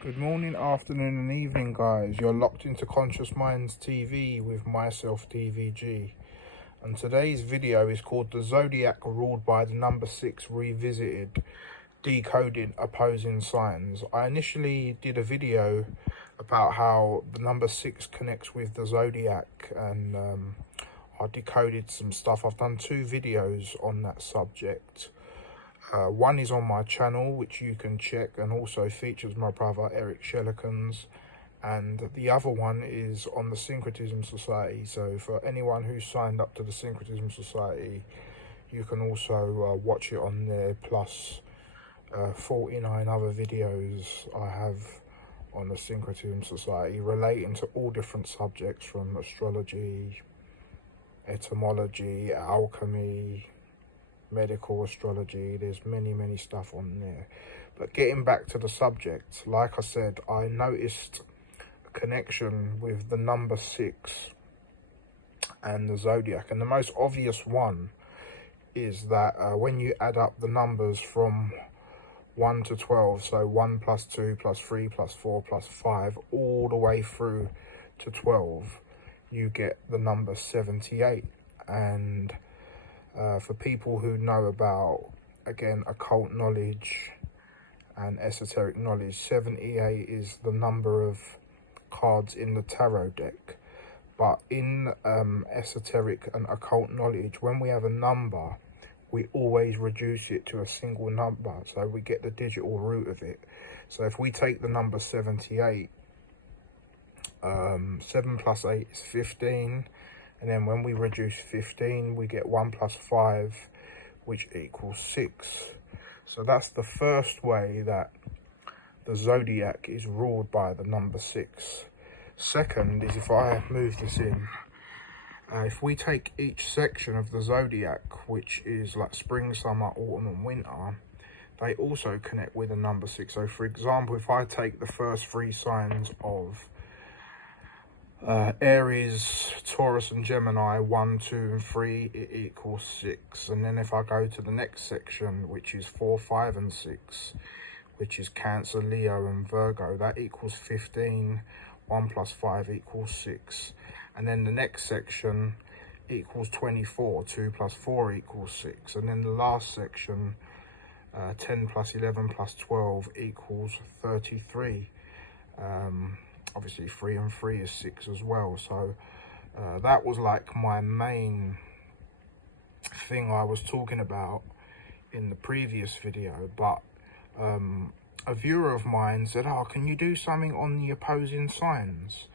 Good morning, afternoon and evening, guys. You're locked into Conscious Minds TV with myself, DVG. And today's video is called The Zodiac Ruled by the Number 6 Revisited, Decoding Opposing Signs. I initially did a video about how the number 6 connects with the Zodiac, and I decoded some stuff. I've done 2 videos on that subject. One is on my channel, which you can check, and also features my brother Eric Shellikens, and the other one is on the Syncretism Society. So for anyone who's signed up to the Syncretism Society, you can also watch it on there, plus 49 other videos I have on the Syncretism Society relating to all different subjects, from astrology, etymology, alchemy, medical astrology. There's many stuff on there. But getting back to the subject, like I said, I noticed a connection with the number 6 and the Zodiac, and the most obvious one is that when you add up the numbers from 1 to 12, so 1 plus 2 plus 3 plus 4 plus 5 all the way through to 12, you get the number 78. And for people who know about, again, occult knowledge and esoteric knowledge, 78 is the number of cards in the tarot deck. But in esoteric and occult knowledge, when we have a number, we always reduce it to a single number, so we get the digital root of it. So if we take the number 78, 7 plus 8 is 15. And then when we reduce 15, we get 1 plus 5, which equals 6. So that's the first way that the Zodiac is ruled by the number 6. Second is, if I move this in, if we take each section of the Zodiac, which is like spring, summer, autumn and winter, they also connect with the number 6. So for example, if I take the first 3 signs of Aries, Taurus and Gemini, 1, 2 and 3, it equals 6. And then if I go to the next section, which is 4, 5 and 6, which is Cancer, Leo and Virgo, that equals 15. 1 plus 5 equals 6. And then the next section equals 24. 2 plus 4 equals 6. And then the last section, 10 plus 11 plus 12 equals 33. Obviously 3 and 3 is 6 as well. So that was like my main thing I was talking about in the previous video. But a viewer of mine said, "Oh, can you do something on the opposing signs?"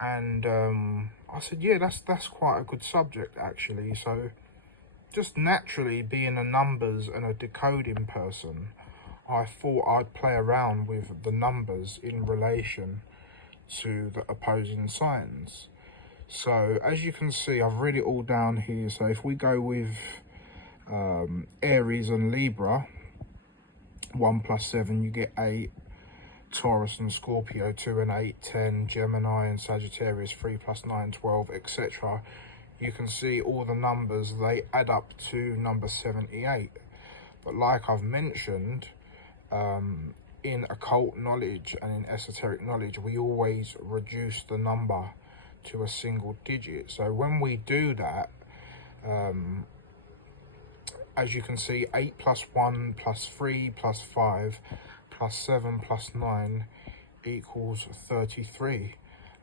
And I said, yeah, that's quite a good subject actually. So just naturally, being a numbers and a decoding person, I thought I'd play around with the numbers in relation to the opposing signs. So as you can see, I've written it all down here. So if we go with Aries and Libra, 1 plus 7, you get 8. Taurus and Scorpio, 2 and 8, 10. Gemini and Sagittarius, 3 plus 9, 12, etc. You can see all the numbers, they add up to number 78. But like I've mentioned, in occult knowledge and in esoteric knowledge, we always reduce the number to a single digit. So when we do that, as you can see, 8 plus 1 plus 3 plus 5 plus 7 plus 9 equals 33.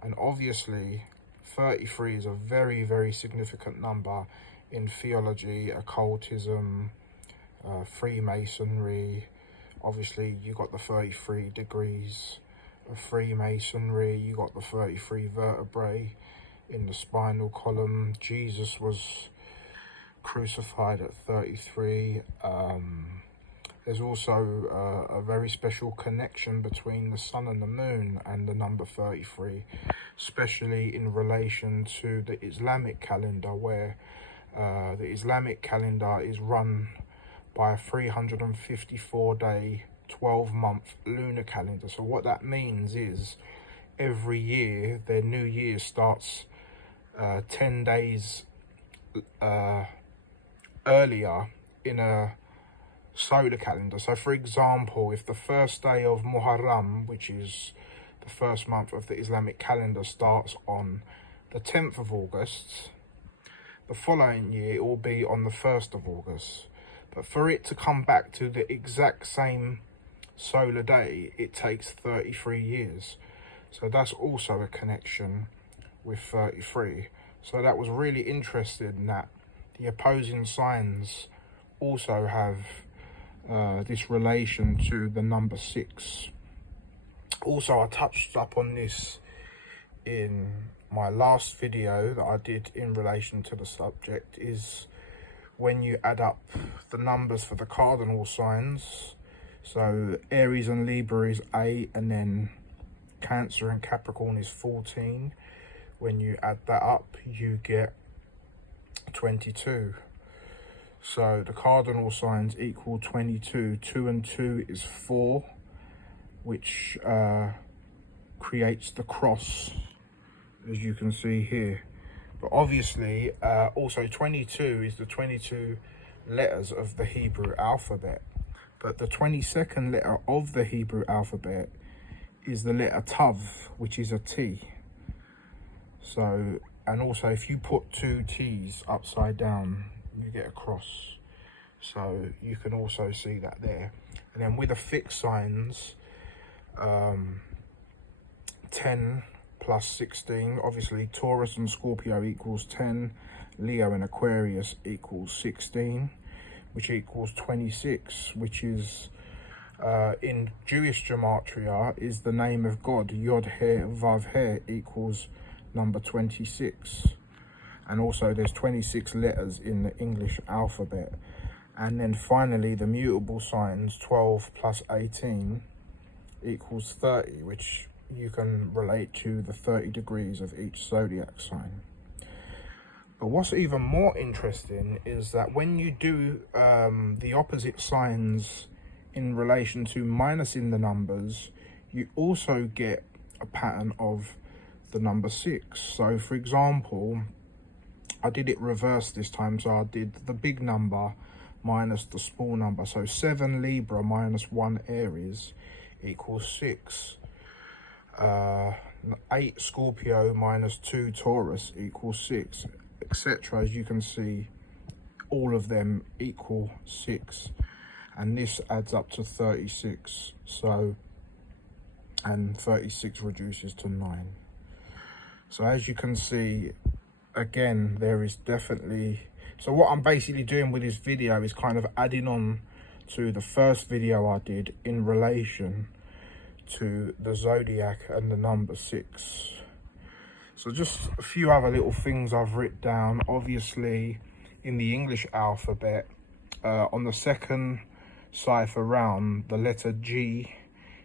And obviously 33 is a very significant number in theology, occultism, Freemasonry. Obviously you got the 33 degrees of Freemasonry, you got the 33 vertebrae in the spinal column. Jesus was crucified at 33. There's also a very special connection between the sun and the moon and the number 33, especially in relation to the Islamic calendar, where the Islamic calendar is run by a 354-day, 12-month lunar calendar. So what that means is every year their new year starts 10 days earlier in a solar calendar. So for example, if the first day of Muharram, which is the first month of the Islamic calendar, starts on the 10th of August, the following year it will be on the 1st of August. But for it to come back to the exact same solar day, it takes 33 years. So that's also a connection with 33. So that was really interesting that the opposing signs also have this relation to the number 6. Also, I touched up on this in my last video that I did in relation to the subject, is when you add up the numbers for the cardinal signs. So Aries and Libra is 8, and then Cancer and Capricorn is 14. When you add that up, you get 22. So the cardinal signs equal 22. 2 and 2 is 4, which creates the cross, as you can see here. But obviously, also 22 is the 22 letters of the Hebrew alphabet. But the 22nd letter of the Hebrew alphabet is the letter Tav, which is a T. So, and also if you put 2 T's upside down, you get a cross. So you can also see that there. And then with the fixed signs, 10 plus 16, obviously Taurus and Scorpio equals 10, Leo and Aquarius equals 16, which equals 26, which is in Jewish gematria is the name of God. Yod He Vav He equals number 26. And also there's 26 letters in the English alphabet. And then finally the mutable signs, 12 plus 18 equals 30, which you can relate to the 30 degrees of each zodiac sign. But what's even more interesting is that when you do the opposite signs in relation to minusing the numbers, you also get a pattern of the number 6. So for example, I did it reverse this time. So I did the big number minus the small number. So 7 Libra minus 1 Aries equals 6. 8 Scorpio minus 2 Taurus equals 6, etc. As you can see, all of them equal 6, and this adds up to 36. So, and 36 reduces to 9. So as you can see, again, there is definitely, so what I'm basically doing with this video is kind of adding on to the first video I did in relation to the zodiac and the number 6. So just a few other little things I've written down. Obviously in the English alphabet, on the second cipher round, the letter G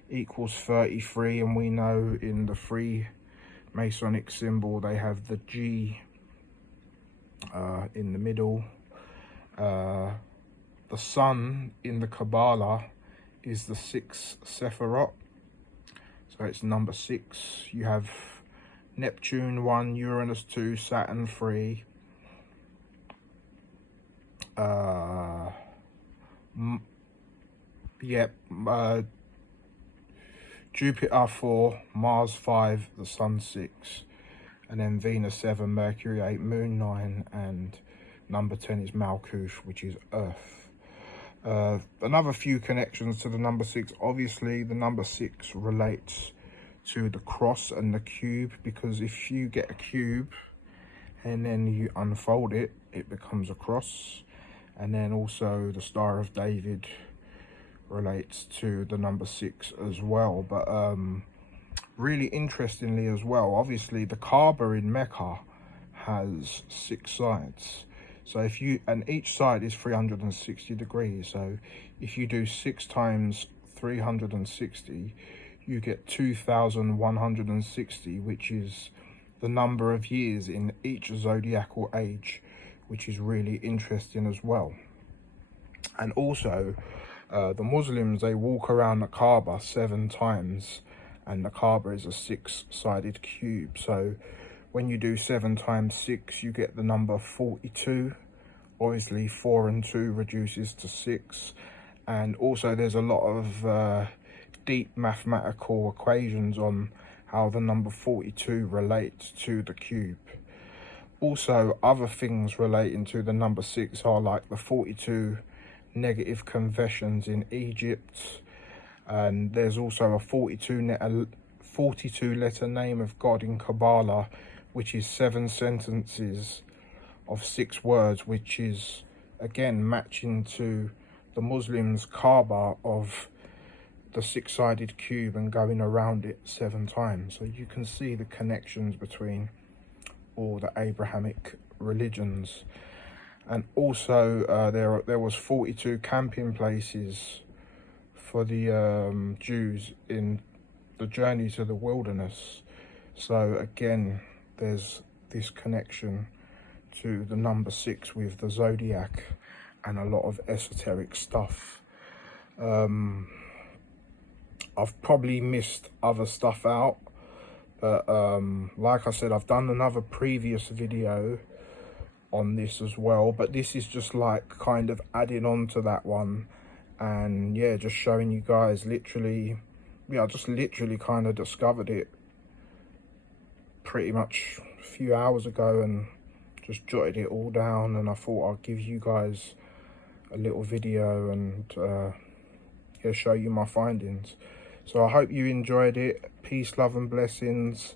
equals 33, and we know in the Freemasonic symbol they have the G in the middle. The sun in the Kabbalah is the 6th Sephirot. So it's number 6. You have Neptune 1, Uranus 2, Saturn 3, Jupiter 4, Mars 5, the Sun 6, and then Venus 7, Mercury 8, Moon 9, and number 10 is Malkuth, which is Earth. Another few connections to the number 6. Obviously the number 6 relates to the cross and the cube, because if you get a cube and then you unfold it, it becomes a cross. And then also the Star of David relates to the number 6 as well. But really interestingly as well, obviously the Kaaba in Mecca has 6 sides. So if you, and each side is 360 degrees. So if you do 6 times 360, you get 2,160, which is the number of years in each zodiacal age, which is really interesting as well. And also, the Muslims, they walk around the Kaaba 7 times, and the Kaaba is a 6-sided cube. So when you do 7 times 6, you get the number 42. Obviously 4 and 2 reduces to 6, And also there's a lot of deep mathematical equations on how the number 42 relates to the cube. Also, other things relating to the number 6 are like the 42 negative confessions in Egypt, and there's also a 42 letter name of God in Kabbalah, which is 7 sentences of 6 words, which is again matching to the Muslims' Kaaba of the 6-sided cube and going around it 7 times. So you can see the connections between all the Abrahamic religions. And also there was 42 camping places for the Jews in the journey to the wilderness. So again, there's this connection to the number 6 with the Zodiac and a lot of esoteric stuff. I've probably missed other stuff out, but like I said, I've done another previous video on this as well, but this is just like kind of adding on to that one, and yeah, just showing you guys literally, yeah, I just literally kind of discovered it pretty much a few hours ago and just jotted it all down, and I thought I'd give you guys a little video and yeah, show you my findings. So I hope you enjoyed it. Peace, love and blessings.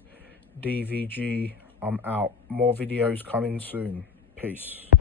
DVG, I'm out. More videos coming soon. Peace.